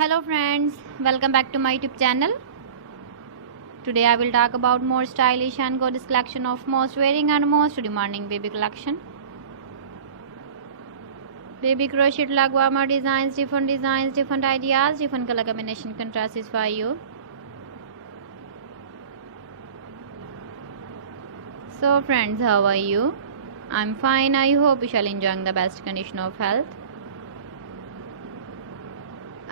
Hello friends, welcome back to my YouTube channel. Today I will talk about more stylish and gorgeous collection of most wearing and most demanding baby collection. Baby crochet lag warmer designs, different ideas, different color combination contrasts for you. So friends, how are you? I'm fine. I hope you shall enjoy the best condition of health.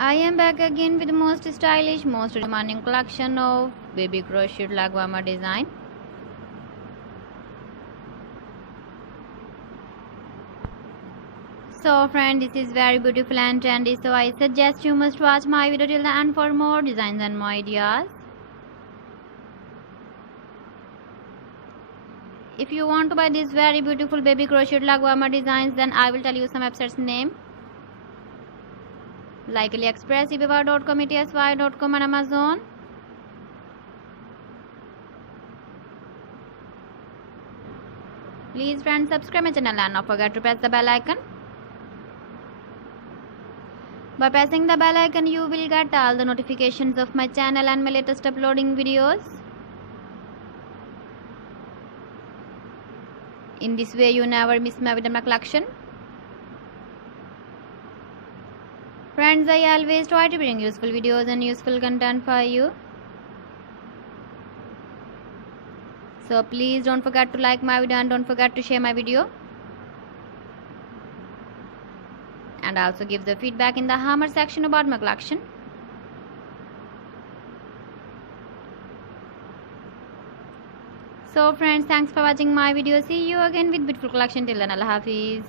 I am back again with the most stylish, most demanding collection of baby crochet lag warmer design. So friend, this is very beautiful and trendy, so I suggest you must watch my video till the end for more designs and more ideas. If you want to buy these very beautiful baby crochet lag warmer designs, then I will tell you some websites name like AliExpress, eBay.com, ETSY.com and Amazon. Please friends, subscribe my channel and not forget to press the bell icon. By pressing the bell icon, you will get all the notifications of my channel and my latest uploading videos. In this way, you never miss my video collection. Friends, I always try to bring useful videos and useful content for you. So please don't forget to like my video and don't forget to share my video. And also give the feedback in the hammer section about my collection. So friends, thanks for watching my video. See you again with beautiful collection. Till then, Allah Hafiz.